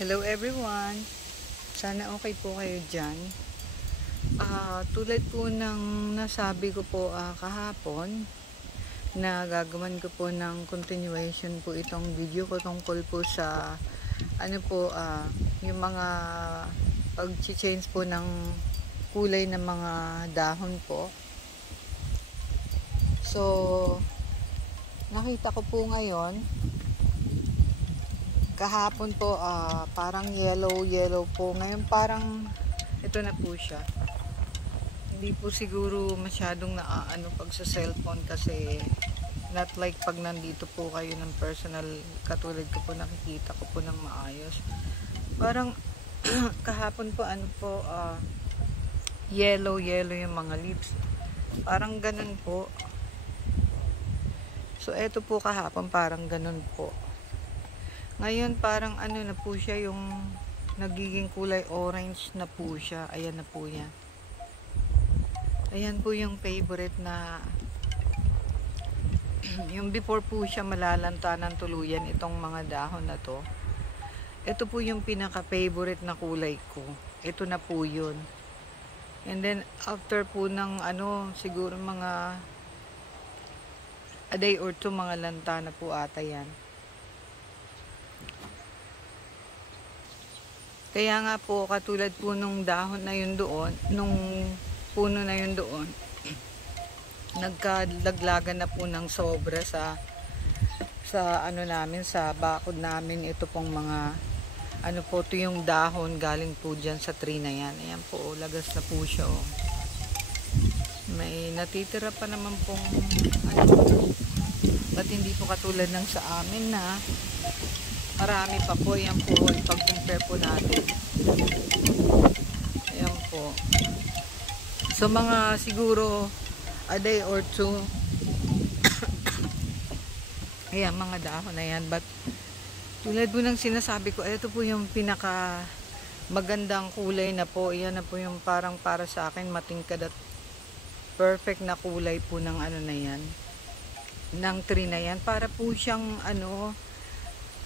Hello everyone! Sana okay po kayo dyan. Tulad po ng nasabi ko po kahapon, na gagawin ko po ng continuation po itong video ko tungkol po sa yung mga pag-change po ng kulay ng mga dahon po. So, nakita ko po ngayon, kahapon po parang yellow po. Ngayon parang ito na po siya. Hindi po siguro masyadong naaano pag sa cellphone kasi not like pag nandito po kayo ng personal, katulad ko po nakikita ko po ng maayos. Parang kahapon po yellow yung mga leaves. Parang ganun po. So eto po kahapon parang ganun po. Ngayon parang na po siya, yung nagiging kulay orange na po siya. Ayan na po yan. Ayan po yung favorite na yung before po siya malalanta ng tuluyan itong mga dahon na to. Ito po yung pinaka favorite na kulay ko. Ito na po yun. And then after po ng siguro mga a day or two, mga lanta na po ata yan. Kaya nga po, katulad po nung dahon na yun doon, nung puno na yun doon, nagkalaglagan na po ng sobra sa namin, sa bakod namin. Ito pong mga, po, ito yung dahon galing po dyan sa tree na yan. Ayan po, lagas na po siya, oh. May natitira pa naman pong, ba't hindi po katulad ng sa amin na, marami pa po. Yan po, ipag-compare po natin. Ayan po. So, mga siguro a day or two. Ayan, mga dahon na yan. But, tulad po ng sinasabi ko, ito po yung pinaka magandang kulay na po. Ayan na po yung parang para sa akin matingkad at perfect na kulay po ng na yan. Ng tree na yan. Para po siyang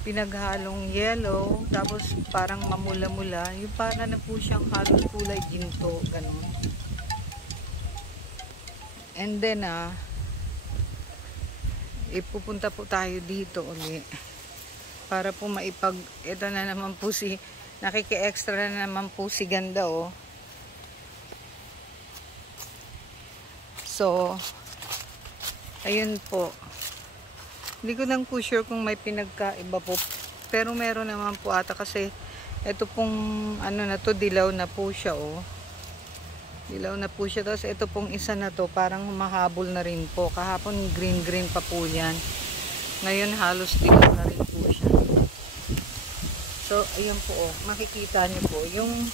pinaghalong yellow, tapos parang mamula-mula, yung para na po siyang halos kulay ginto, ganun. And then ipupunta po tayo dito uli para po ito na naman po nakiki-extra na naman po si ganda, oh. So ayun po. Hindi ko lang po sure kung may pinagkaiba po. Pero meron naman po ata kasi ito pong na to, dilaw na po siya, oh. Dilaw na po siya. Tapos ito pong isa na to parang mahabol na rin po. Kahapon green pa po yan. Ngayon halos dilaw na rin po siya. So ayun po, oh. Makikita nyo po yung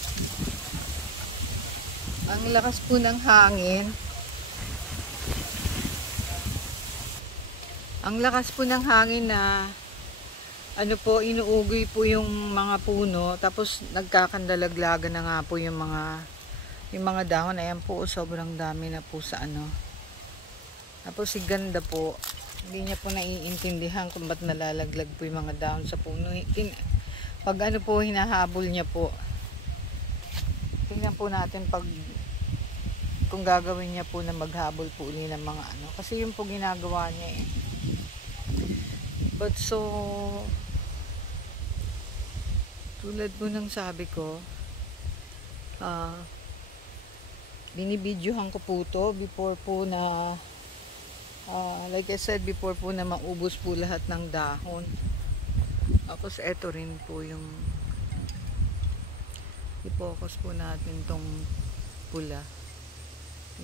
ang lakas po ng hangin. Ang lakas po ng hangin na inuugoy po yung mga puno, tapos nagkakandalaglagan na nga po yung mga dahon. Ayan po, sobrang dami na po sa Tapos si ganda po, hindi niya po naiintindihan kung ba't nalalaglag po yung mga dahon sa puno. Pag po, hinahabol niya po. Tingnan po natin kung gagawin niya po na maghabol po uli ng mga kasi yung po ginagawa niya, eh. But so, tulad po ng sabi ko, binibidyohan ko po to before po na, like I said, before po na maubos po lahat ng dahon. Tapos eto rin po yung i-focus po natin tong pula.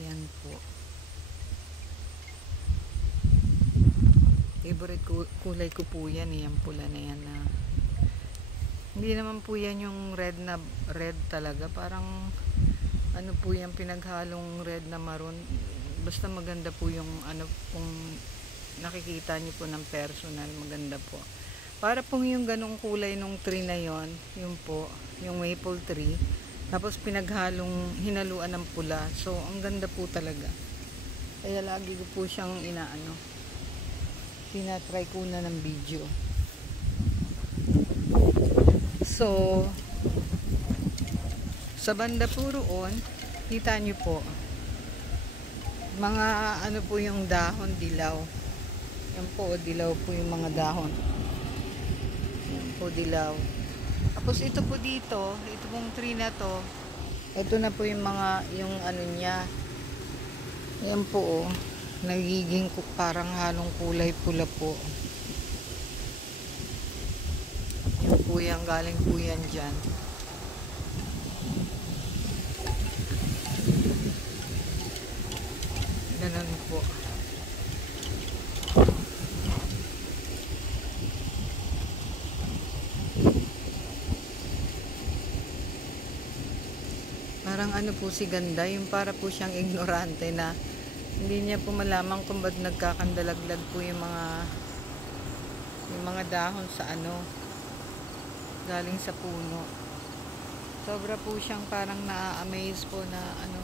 Yan po. Favorite kulay ko po yan, yung pula na yan na hindi naman po yan yung red talaga, parang po yan, pinaghalong red na maroon. Basta maganda po yung kung nakikita niyo po ng personal, maganda po. Para pong yung ganong kulay nung tree na yon, yung po, yung maple tree, tapos pinaghalong hinaluan ng pula. So ang ganda po talaga. Kaya lagi ko po siyang tinatry ko na ng video. So, sa banda po roon, kita nyo po, mga ano po yung dahon, dilaw. Yan po, dilaw po yung mga dahon. Yan po, dilaw. Tapos ito po dito, ito pong tree na to, ito na po yung mga, yung ano niya. Yan po, nagiging parang halong kulay pula po. Yan po yan, galing po yan dyan. Ganun po. Parang ano po si Ganda, yung para po siyang ignorante na hindi niya po malaman kung ba't nagkakandalaglag po yung mga dahon sa ano, galing sa puno. Sobra po siyang parang na-amaze po na ano.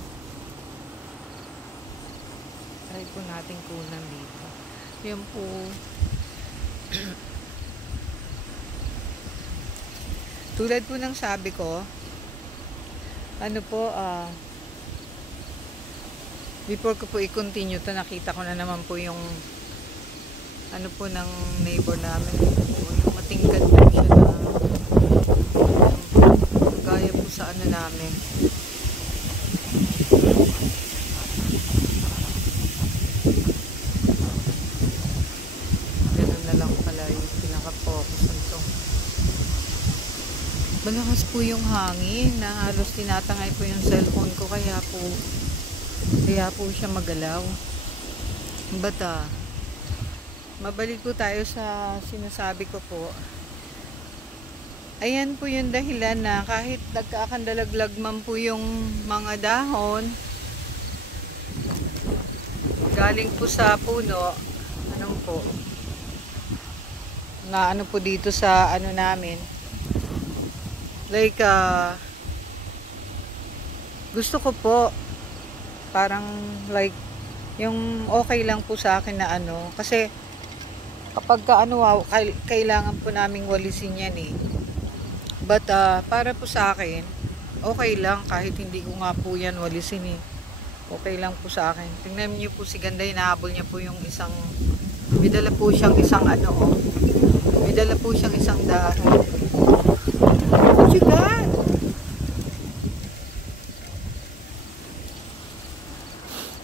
Try po natin kunan dito. Yan po. Tulad po ng sabi ko, ano po, before ko po i-continue to, nakita ko na naman po yung ano po ng neighbor namin po, yung matingkad po siya na gaya po sa ano namin. Ganun na lang pala yung pinaka-focus nito. Malakas po yung hangin na halos tinatangay po yung cellphone ko, kaya po siya magalaw. Bata, mabalik po tayo sa sinasabi ko po. Ayan po yung dahilan na kahit nagkakandalaglag man po yung mga dahon galing po sa puno, anong po na ano po dito sa ano namin, like gusto ko po parang like yung okay lang po sa akin na ano, kasi kapag ano, kailangan po naming walisin yan eh. But para po sa akin, okay lang kahit hindi ko nga po yan walisin eh. Okay lang po sa akin. Tingnan niyo po si Ganda, hinahabol niya po yung isang, may dala po siyang isang ano, oh. May dala po siyang isang dahon. What you got?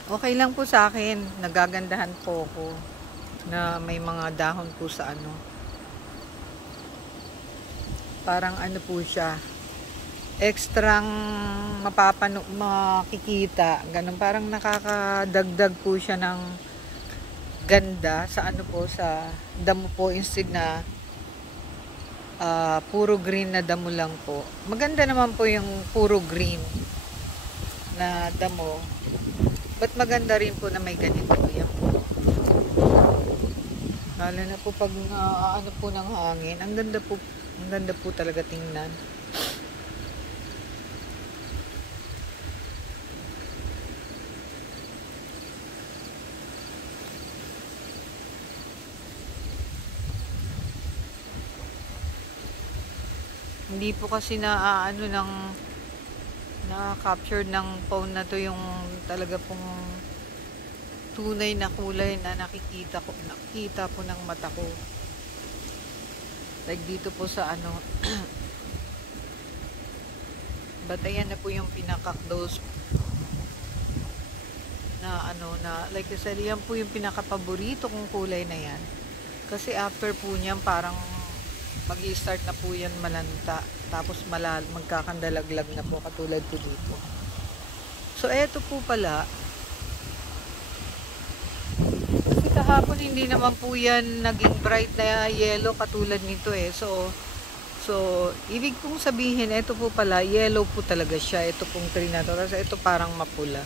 Okay lang po sa akin. Nagagandahan po ako na may mga dahon po sa ano. Parang ano po siya. Extrang makikita. Ganun. Parang nakakadagdag po siya ng ganda sa ano po, sa damo po, instead na puro green na damo lang po. Maganda naman po yung puro green na damo. But maganda rin po na may ganito. Yan po. Lalo na po pag ano po ng hangin. Ang ganda po talaga tingnan. Hindi po kasi na ano ng na-capture ng phone na to yung talaga pong tunay na kulay na nakita po ng mata ko. Like dito po sa ano batayan na po yung pinaka-close na ano, na like I said, yan po yung pinaka-paborito kong kulay na yan. Kasi after po niyan parang mag-i-start na po yan malanta. Tapos magkakandalaglag na po katulad po dito. So eto po pala. Kasi kahapon hindi naman po yan naging bright na yellow katulad nito eh. So ibig pong sabihin, eto po pala, yellow po talaga siya. Ito pong tree na to. Kasi ito parang mapula.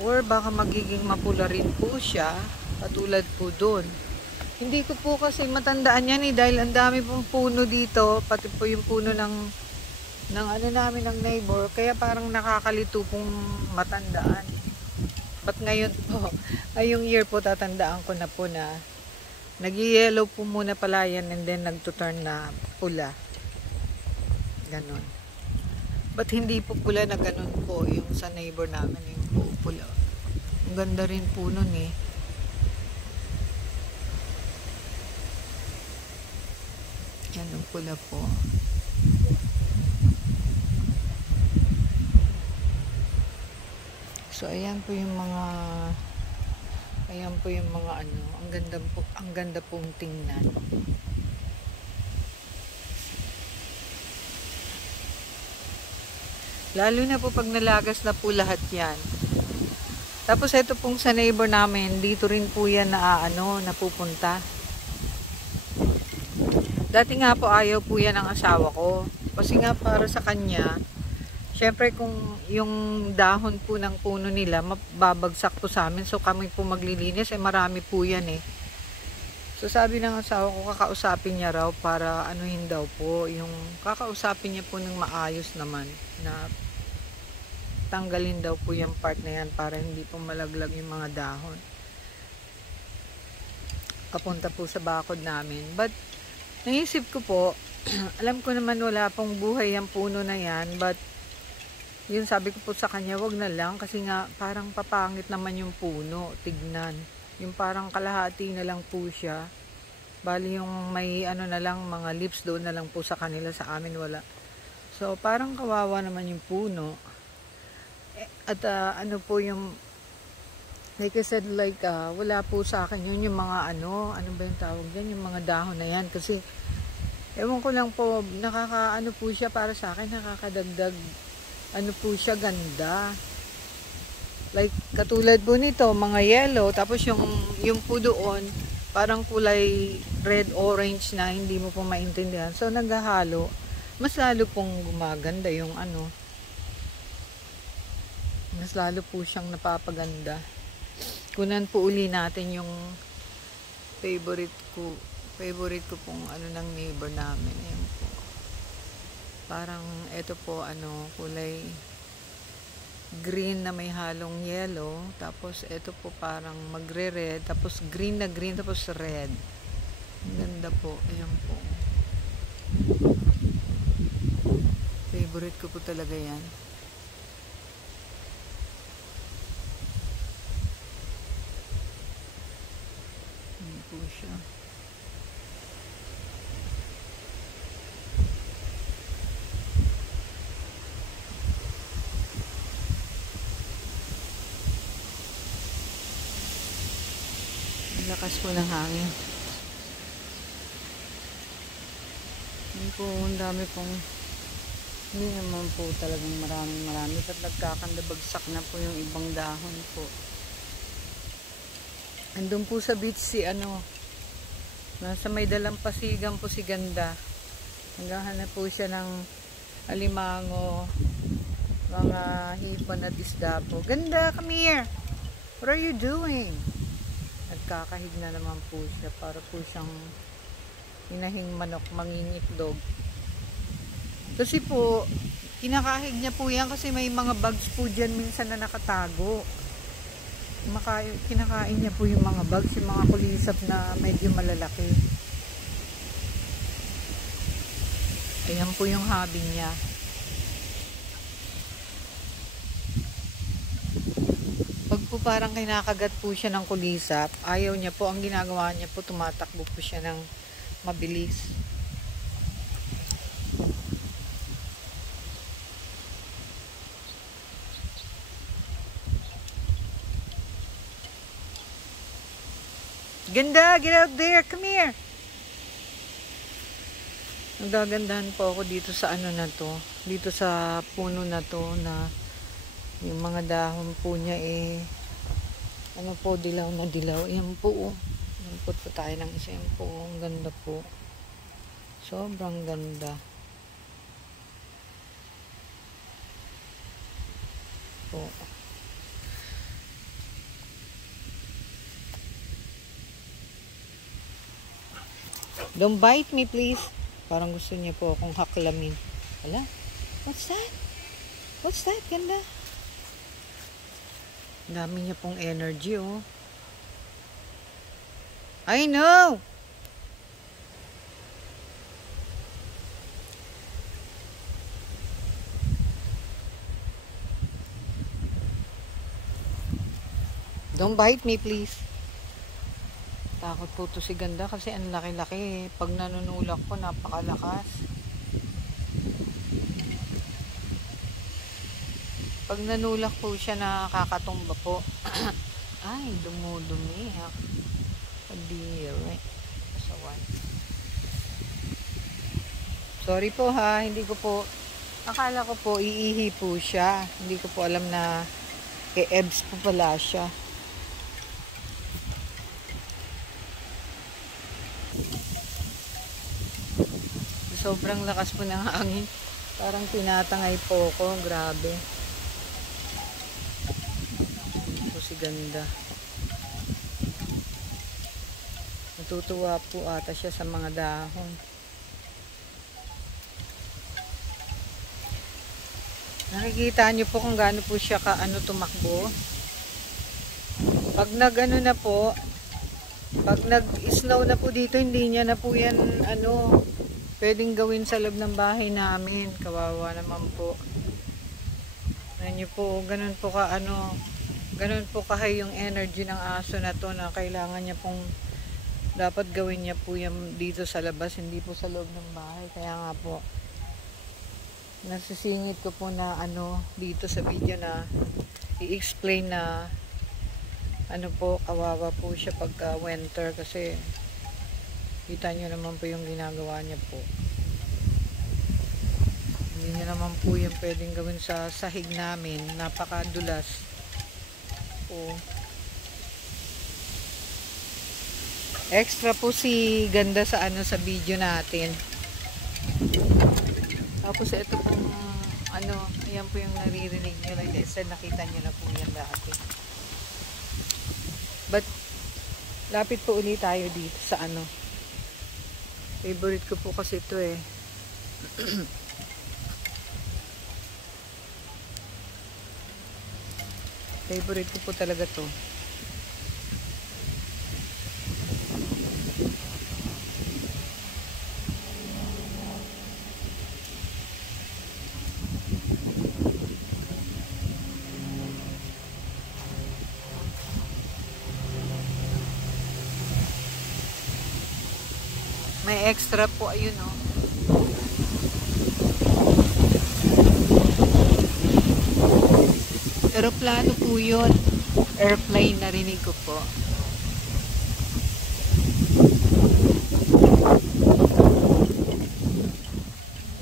Or baka magiging mapula rin po siya katulad po doon. Hindi ko po kasi matandaan yan eh, dahil ang dami pong puno dito, pati po yung puno ng ano namin, ng neighbor, kaya parang nakakalito pong matandaan. But ngayon po, ngayong year po tatandaan ko na po na Nag-yellow po muna pala yan and then nagtuturn na pula. Ganon. But hindi po pula na ganon po yung sa neighbor namin, yung po pula. Ang ganda rin po nun eh. Yan ang pula po. So ayan po yung mga ano, ang ganda pong tingnan. Lalo na po pag nalagas na po lahat yan. Tapos ito pong sa neighbor namin, dito rin po yan napupunta. Dati nga po ayaw po yan ng asawa ko. Kasi nga para sa kanya, syempre kung yung dahon po ng puno nila, mababagsak po sa amin. So kami po maglilinis, marami po yan eh. So sabi ng asawa ko, kakausapin niya raw para anuhin daw po. Yung kakausapin niya po ng maayos naman na tanggalin daw po yung part na yan para hindi po malaglag yung mga dahon. Kapunta po sa bakod namin. But naisip ko po, alam ko naman wala pong buhay yung puno na yan, but yun sabi ko po sa kanya, wag na lang kasi nga parang papangit naman yung puno, tignan. Yung parang kalahati na lang po siya. Bali yung may na lang, mga leaves doon na lang po sa kanila, sa amin wala. So parang kawawa naman yung puno. At ano po yung, like I said, wala po sa akin yun, yung mga ano ba yung tawag dyan, yung mga dahon na yan. Kasi ewan ko lang po, po siya para sa akin, nakakadagdag po siya, ganda. Like katulad po nito, mga yellow, tapos yung po doon parang kulay red orange na hindi mo po maintindihan. So naghahalo, mas lalo pong gumaganda yung mas lalo po siyang napapaganda. Kunan po uli natin yung favorite ko pong ng neighbor namin. Ayan po. Parang ito po kulay green na may halong yellow, tapos ito po parang magre-red, tapos green na green, tapos red. Ang ganda po. Ayan po. Favorite ko po talaga yan. Ayan po siya. Lakas po ng hangin. Yan po, ang dami pong, hindi naman po talagang marami. At nagkakandabagsak na po yung ibang dahon po. Andun po sa beach nasa may dalampasigan po si Ganda. Naghahanap po siya ng alimango, mga hipon at isda po. Ganda, come here! What are you doing? Nagkakahig na naman po siya, para po siyang hinahing manok, mangingitlog. Kasi po kinakahig niya po yan kasi may mga bugs po dyan minsan na nakatago. Kinakain niya po yung mga bugs, yung mga kulisap na medyo malalaki. Ayan po yung hobby niya. Pag po parang kinakagat po siya ng kulisap, ayaw niya po. Ang ginagawa niya po, tumatakbo po siya ng mabilis. Ganda, get out there, come here. Nagagandahan po ako dito sa dito sa puno na to, na yung mga dahon po niya dilaw na dilaw. Ayan po, Put po tayo ng isa. Ayan po, ang ganda po. Sobrang ganda po. Don't bite me, please. Parang gusto niya po akong haklamin. Wala. What's that? What's that? Ganda. Dami niya pong energy, oh. I know! Don't bite me, please. Takot po to si Ganda kasi ang laki-laki. Pag nanunulak ko, napakalakas. Pag nanulak po siya, nakakatumba po. Ay, dumudumi. Kadiri. Pasawan. Sorry po ha, hindi ko po, akala ko po iihi po siya. Hindi ko po alam na e-ebs po pala siya. Sobrang lakas po ng hangin. Parang tinatangay po ko. Grabe. Ito si Ganda. Natutuwa po ata siya sa mga dahon. Nakikita niyo po kung gaano po siya tumakbo. Pag nag-ano na po, pag nag-snow na po dito, hindi niya na po yan pwedeng gawin sa loob ng bahay namin. Kawawa naman po. Ano niyo po, ganun po ganun po kahay yung energy ng aso na to na kailangan niya pong dapat gawin niya po yan dito sa labas, hindi po sa loob ng bahay. Kaya nga po nasisingit ko po na dito sa video na i-explain na po, kawawa po siya pagka winter kasi kita nyo naman po yung ginagawa niya po. Hindi niya naman po yung pwedeng gawin sa sahig namin. Napakadulas po. Extra po si Ganda sa sa video natin. Tapos ito pong ayan po yung naririnig nyo. Like I said, nakita nyo na po yan dati. But lapit po ulit tayo dito sa favorite ko po kasi ito eh. Favorite ko po talaga to. May extra po, ayun o. Aeroplano po yun. Airplane, narinig ko po.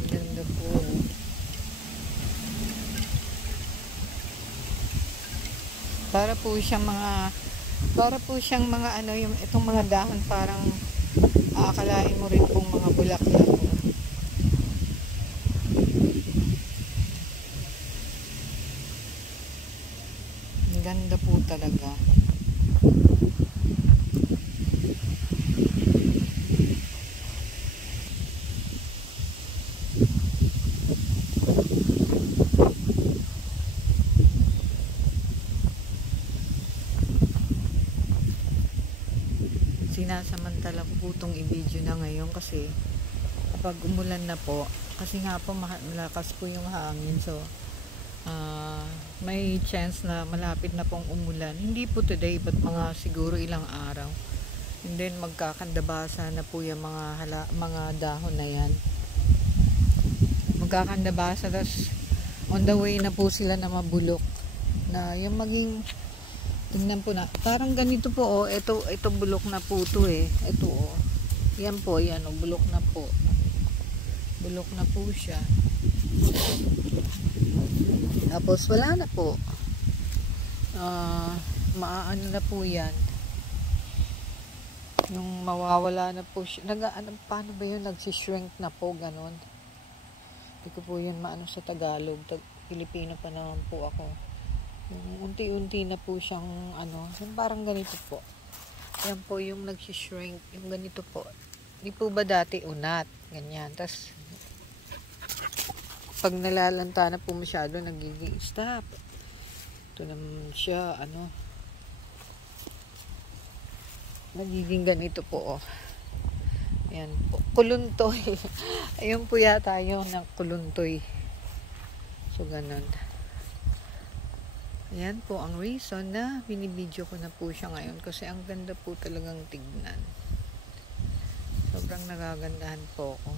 Ganda po. Para po siyang mga itong mga dahon parang aakalain mo rin pong mga bulaklak. Ang ganda po talaga. Sinasamantala ko po itong i-video na ngayon kasi kapag umulan na po, kasi nga po malakas po yung hangin, so may chance na malapit na pong umulan. Hindi po today, but mga siguro ilang araw, and then magkakandabasa na po yung mga dahon na yan. Magkakandabasa, tas on the way na po sila na mabulok, na yung maging, tingnan po na, parang ganito po ito bulok na po to ito yan po, yan bulok na po siya. Tapos wala na po, maaano na po yan, yung mawawala na po siya. Paano ba yun, nagsishrink na po, ganon. Hindi ko po yun maano sa Tagalog. Pilipino pa naman po ako. Unti-unti na po siyang yung parang ganito po. Yan po yung nagsishrink, yung ganito po. Di po ba dati unat, ganyan. Tapos pag nalalanta na po masyado, nagiging stop. Ito naman siya, Magiging ganito po, oh. Ayan po. Kuluntoy. Ayun po yata yung ng kuluntoy. So, ganun. Ayan po ang reason na binibideo ko na po siya ngayon. Kasi ang ganda po talagang tignan. Sobrang nagagandahan po ako.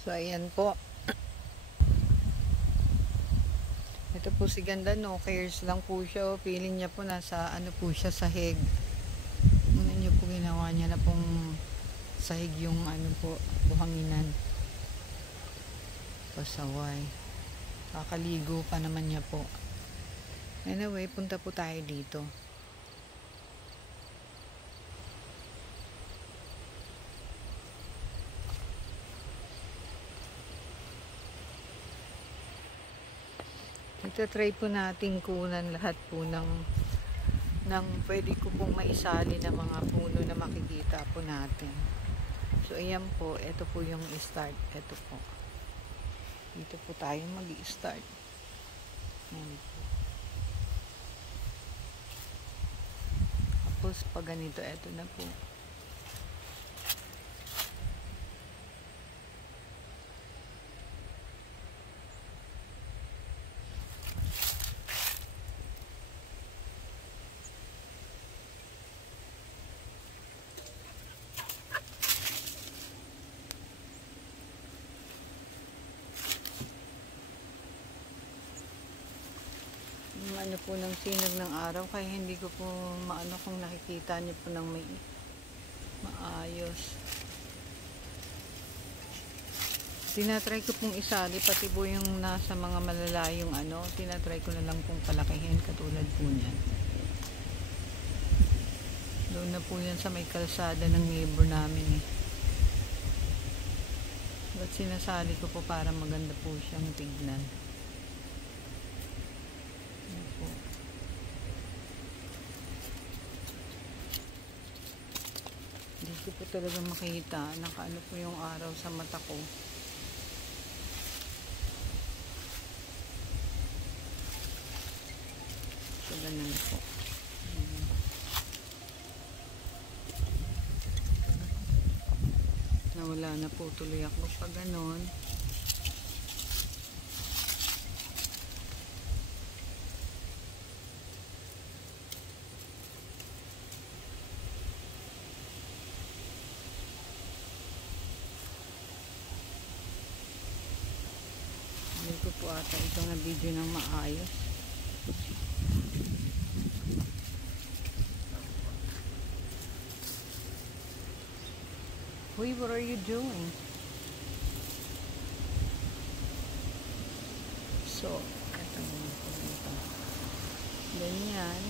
So, ayan po. Ito po si ganda, no cares lang po siya. Feeling niya po nasa ano po siya, sahig. Ano niyo po ginawa niya na pong sahig yung ano po, buhanginan. Pasaway. Kakaligo pa naman niya po. Anyway, punta po tayo dito. Ito-try po natin kunan lahat po ng pwede ko pong maisali na mga puno na makikita po natin. So, ayan po. Ito po yung start. Ito po. Dito po tayo mag-i-start. Ayan po. Tapos, pag ganito, ito na po. Ano po ng sinag ng araw, kaya hindi ko po maano kung nakikita niyo po ng may maayos. Tinatry ko pong isali pati po yung nasa mga malalayong ano, tinatry ko na lang pong palakihin katulad po niyan. Doon na po yan sa may kalsada ng neighbor namin eh. Ba't sinasali ko po para maganda po siyang tignan. Hindi ko po talaga makita. Nakaano po yung araw sa mata ko. So, ganun po. Nawala na po tuloy ako pag ganun. Hindi ko po ata itong na-video ng maayos. Uy, what are you doing? So, ito muna po dito. Ganyan.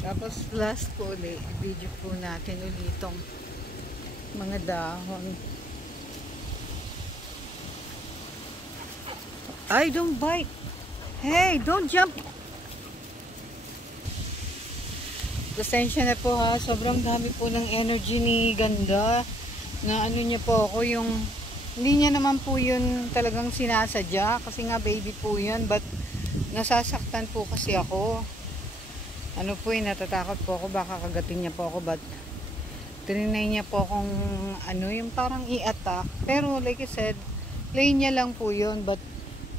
Tapos last po ulit, video po natin ulit itong mga dahon. Ay, don't bite! Hey, don't jump! Pasensya na po ha, sobrang dami po ng energy ni Ganda. Na ano niya po ako, yung hindi niya naman po yun talagang sinasadya kasi nga baby po yun, but nasasaktan po kasi ako. Ano po natatakot po ako, baka kagatin niya po ako, but trinay niya po akong ano, yung parang i-attack. Pero like I said, play niya lang po yun, but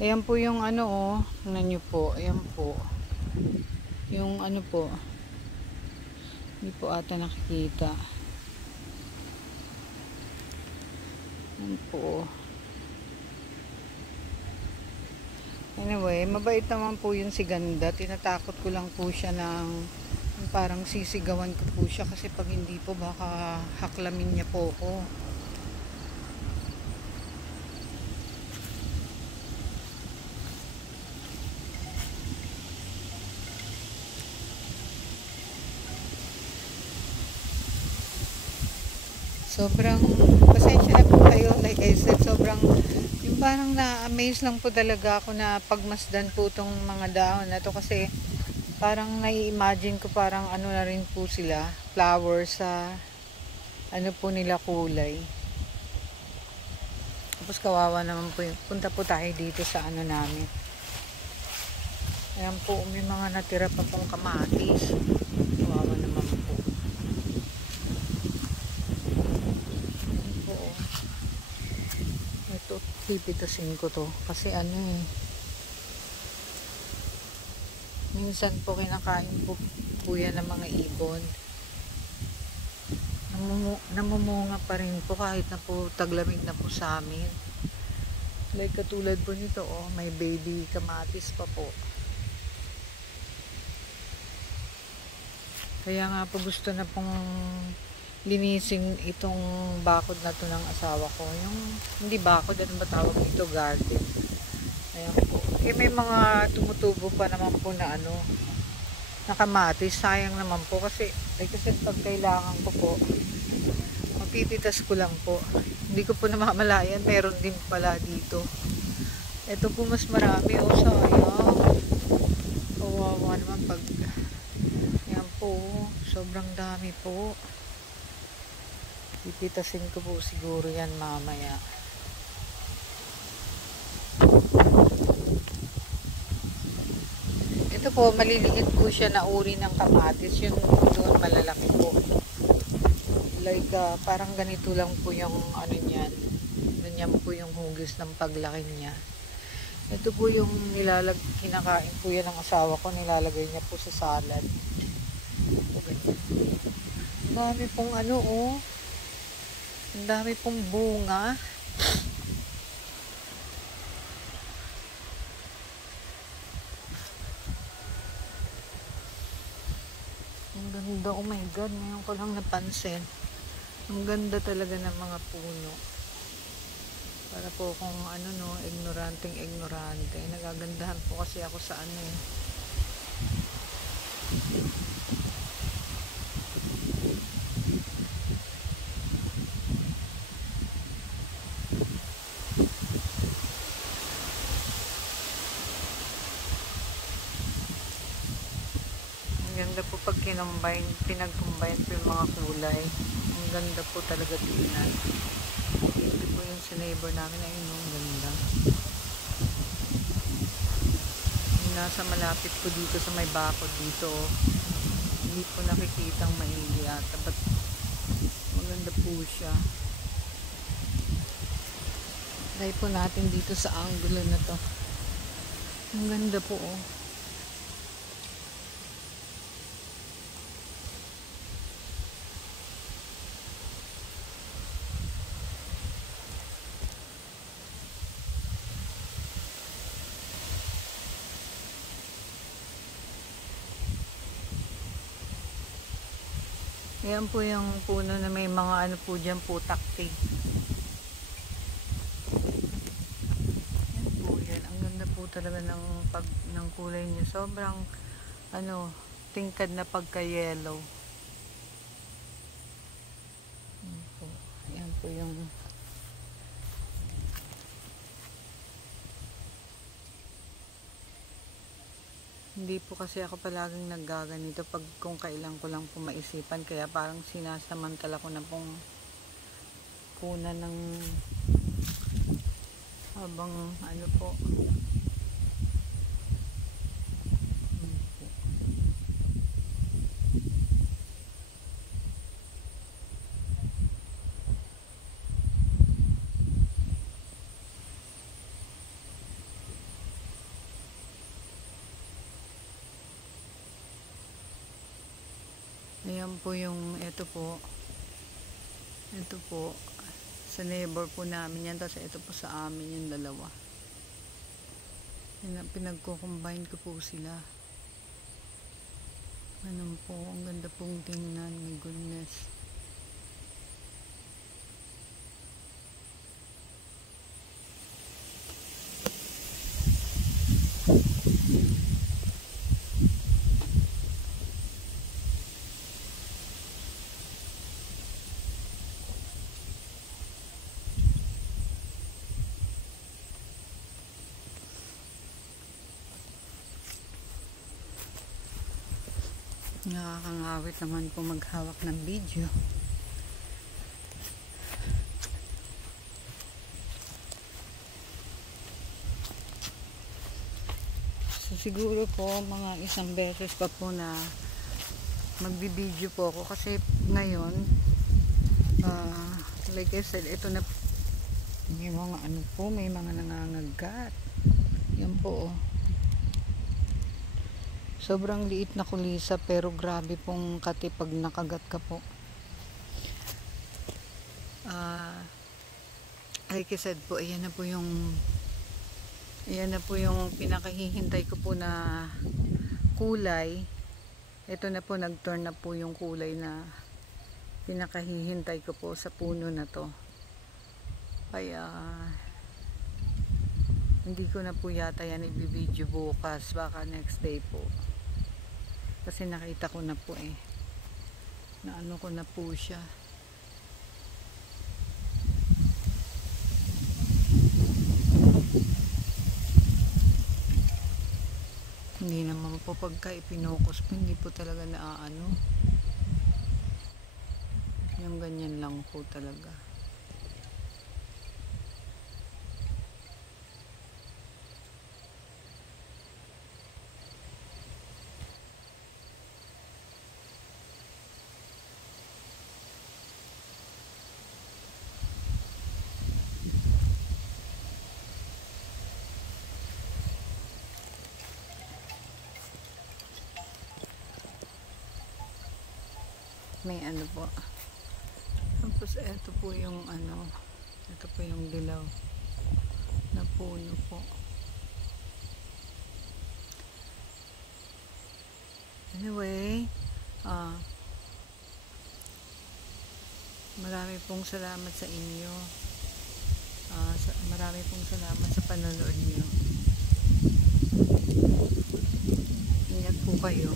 ayan po yung ano, oh, tingnan niyo po, ayan po. Yung ano po, hindi po ata nakikita. Ayan po. Anyway, mabait naman po yun si Ganda. Tinatakot ko lang po siya ng parang sisigawan ko po siya kasi pag hindi po baka haklamin niya po ako. Sobrang pasensya na po kayo, like I said, sobrang yung parang na-amaze lang po talaga ako na pagmasdan po tong mga dahon na to kasi parang nai-imagine ko parang ano na rin po sila, flowers sa ano po nila kulay. Tapos kawawa naman po yung, punta po tayo dito sa ano namin. Ayan po, may mga natira pa pong kamatis. Kawawa naman po. Ayan po, oh. Ito, pipitasin ko to. Kasi ano eh. Minsan po kinakain po yan ng mga ibon. Namumunga pa rin po kahit na po taglamig na po sa amin. Like katulad po nito, oh, may baby kamatis pa po. Kaya nga po gusto na pong linisin itong bakod na to ng asawa ko. Yung hindi bakod, ano ba tawag ito, garden. Ayan po. Eh may mga tumutubo pa naman po na ano, na kamatis. Sayang naman po kasi pag kailangan ko po, mapipitas ko lang po. Hindi ko po namamalayan, meron din pala dito. Ito po mas marami, oh, sayang. Kawawa naman pag yan po, sobrang dami po. Pipitasin ko po siguro yan mamaya. Ito po, maliliit po siya na uri ng kamatis. Yung doon malalaki po. Like, parang ganito lang po yung ano niyan. Ganyan po yung hugis ng paglaki niya. Ito po yung kinakain po yan ng asawa ko. Nilalagay niya po sa salad. Ang dami pong ano, oh. Ang dami pong bunga. Ang ganda, oh my God. Ngayon ko lang napansin. Ang ganda talaga ng mga puno. Para po kung ano, no, ignorante. Nagagandahan po kasi ako sa ano eh. Ang ganda po pag pinag-combine po yung mga kulay. Ang ganda po talaga tingnan. Ito po yung sa neighbor namin. Ayun, ang ganda. Yung nasa malapit po dito sa may bakod dito, hindi po nakikitang maigi ata. But maganda po siya. Try po natin dito sa angulo na to. Ang ganda po, oh. Ayan po yung puno na may mga ano po dyan po, takti. Ayan po yan. Ang ganda po talaga ng kulay niya. Sobrang ano, tingkad na pagka-yellow. Ayan po yung hindi po kasi ako palaging naggaganito pag kung kailan ko lang po maisipan, kaya parang sinasamantala ko na pong kuna ng habang ano po. Ayan po yung, ito po, sa neighbor po namin yan, tapos ito po sa amin yung dalawa. Pinagko-combine ko po sila. Ganun po, ang ganda pong tingnan, my goodness. Nakakangawit naman po maghawak ng video. So, siguro po mga isang beses pa po na magbibideo po ako kasi ngayon like I said, ito na may mga may mga nangangagat. Yan po oh. Sobrang liit na kulisa pero grabe pong kati pag nakagat ka po. Like I said po, ayan na po yung pinakahihintay ko po na kulay. Ito na po, nag-turn na po yung kulay na pinakahihintay ko po sa puno na to. Kaya hindi ko na po yata yan i-video bukas, baka next day po. Kasi nakita ko na po na ko na po siya. Hindi naman po pagka ipinokos po, hindi po talaga yung ganyan lang po talaga. May po. Tapos ito po yung ito po yung dilaw na puno po. Anyway, marami pong salamat sa inyo. Marami pong salamat sa panonood niyo. Ingat po kayo.